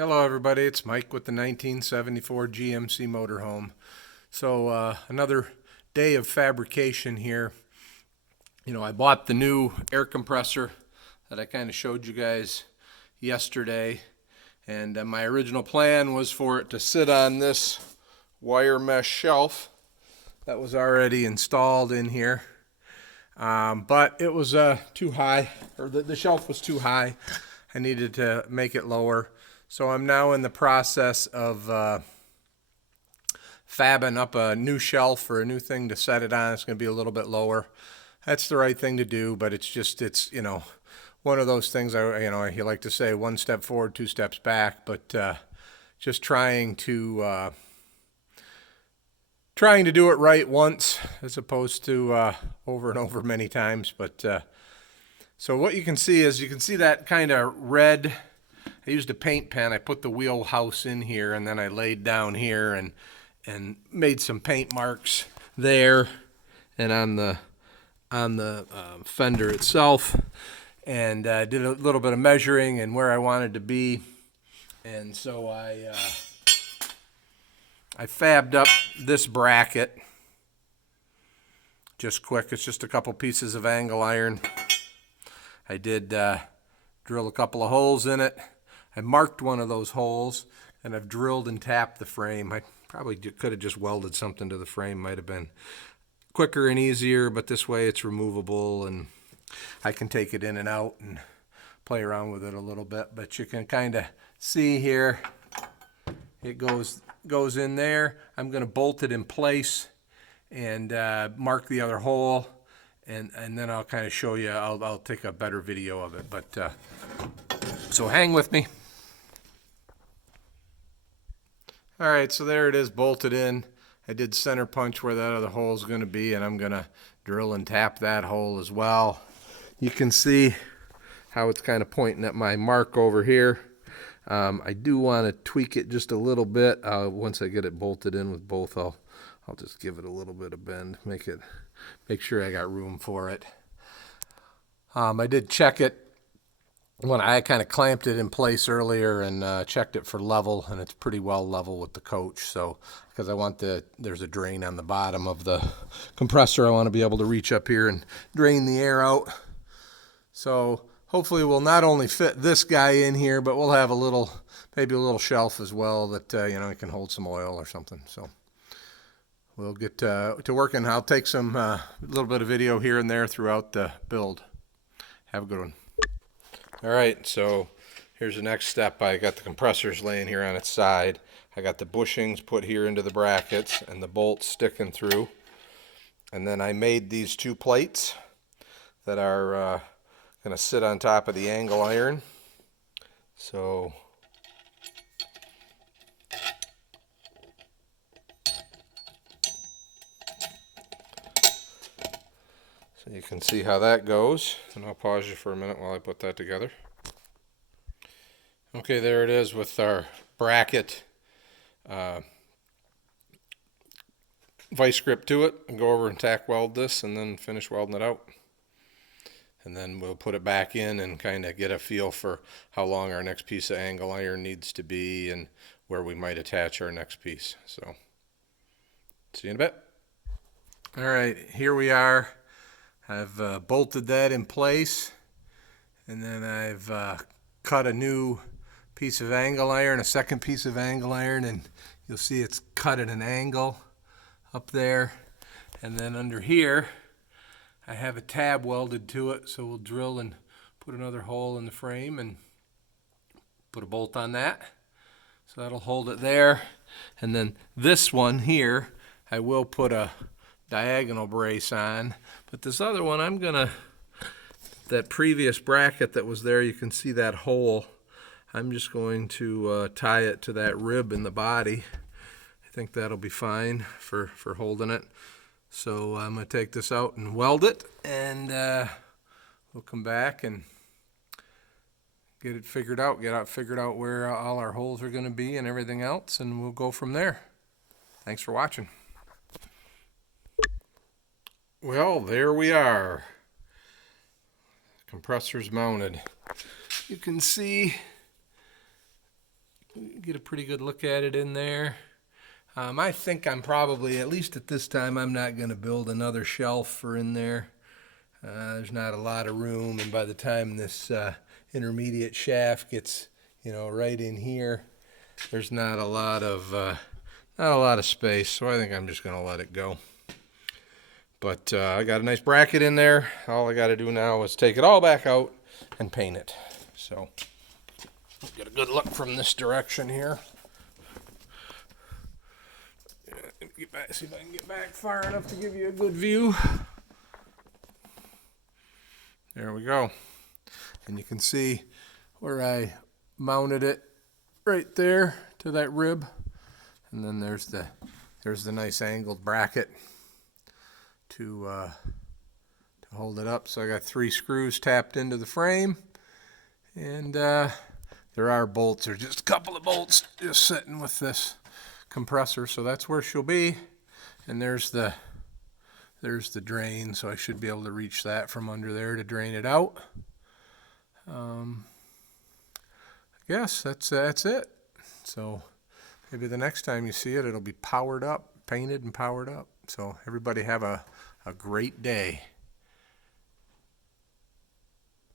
Hello everybody, it's Mike with the 1974 GMC Motorhome. So another day of fabrication here. I bought the new air compressor that I kind of showed you guys yesterday, and my original plan was for it to sit on this wire mesh shelf that was already installed in here. But it was too high, or the shelf was too high. I needed to make it lower. So I'm now in the process of fabbing up a new shelf or a new thing to set it on. It's going to be a little bit lower. That's the right thing to do, but it's one of those things. You like to say one step forward, two steps back, but just trying to do it right once as opposed to over and over many times. But so what you can see is that kind of red. I used a paint pen. I put the wheelhouse in here, and then I laid down here and made some paint marks there and on the fender itself, and did a little bit of measuring and where I wanted to be. And so I fabbed up this bracket just quick. It's just a couple pieces of angle iron. I did drill a couple of holes in it. I marked one of those holes, and I've drilled and tapped the frame. I probably could have just welded something to the frame. Might have been quicker and easier, but this way it's removable, and I can take it in and out and play around with it a little bit. But you can kind of see here, it goes in there. I'm going to bolt it in place and mark the other hole, and then I'll kind of show you. I'll take a better video of it. But so hang with me. All right, so there it is, bolted in. I did center punch where that other hole is going to be, and I'm going to drill and tap that hole as well. You can see how it's kind of pointing at my mark over here. I do want to tweak it just a little bit. Once I get it bolted in with both, I'll just give it a little bit of bend, make sure I got room for it. I did check it when I kind of clamped it in place earlier and checked it for level, and it's pretty well level with the coach. So because there's a drain on the bottom of the compressor, I want to be able to reach up here and drain the air out. So hopefully we'll not only fit this guy in here, but we'll have maybe a little shelf as well that it can hold some oil or something. So we'll get to working. I'll take some little bit of video here and there throughout the build. Have a good one. All right, so here's the next step. I got the compressors laying here on its side. I got the bushings put here into the brackets and the bolts sticking through. And then I made these two plates that are going to sit on top of the angle iron. So you can see how that goes, and I'll pause you for a minute while I put that together. Okay, there it is with our bracket vice grip to it, and go over and tack weld this and then finish welding it out. And then we'll put it back in and kind of get a feel for how long our next piece of angle iron needs to be and where we might attach our next piece. So see you in a bit. All right, here we are. I've bolted that in place, and then I've cut a new piece of angle iron, a second piece of angle iron, and you'll see it's cut at an angle up there. And then under here, I have a tab welded to it, so we'll drill and put another hole in the frame and put a bolt on that. So that'll hold it there. And then this one here, I will put a diagonal brace on, but this other one, that previous bracket that was there, you can see that hole. I'm just going to tie it to that rib in the body. I think that'll be fine for holding it. So I'm going to take this out and weld it, and we'll come back and get it figured out, figured out where all our holes are going to be and everything else, and we'll go from there. Thanks for watching. Well, there we are. Compressor's mounted. You can see get a pretty good look at it in there. I think I'm probably, at least at this time, I'm not going to build another shelf for in there. There's not a lot of room, and by the time this intermediate shaft gets, right in here, there's not a lot of space. So I think I'm just going to let it go. But I got a nice bracket in there. All I got to do now is take it all back out and paint it. So get a good look from this direction here. Get back, see if I can get back far enough to give you a good view. There we go. And you can see where I mounted it right there to that rib. And then there's the nice angled bracket to hold it up. So I got 3 screws tapped into the frame, and there are bolts. There's just a couple of bolts just sitting with this compressor, so that's where she'll be. And there's the drain, so I should be able to reach that from under there to drain it out. I guess that's it. So maybe the next time you see it, it'll be powered up, painted and powered up. So everybody have a great day.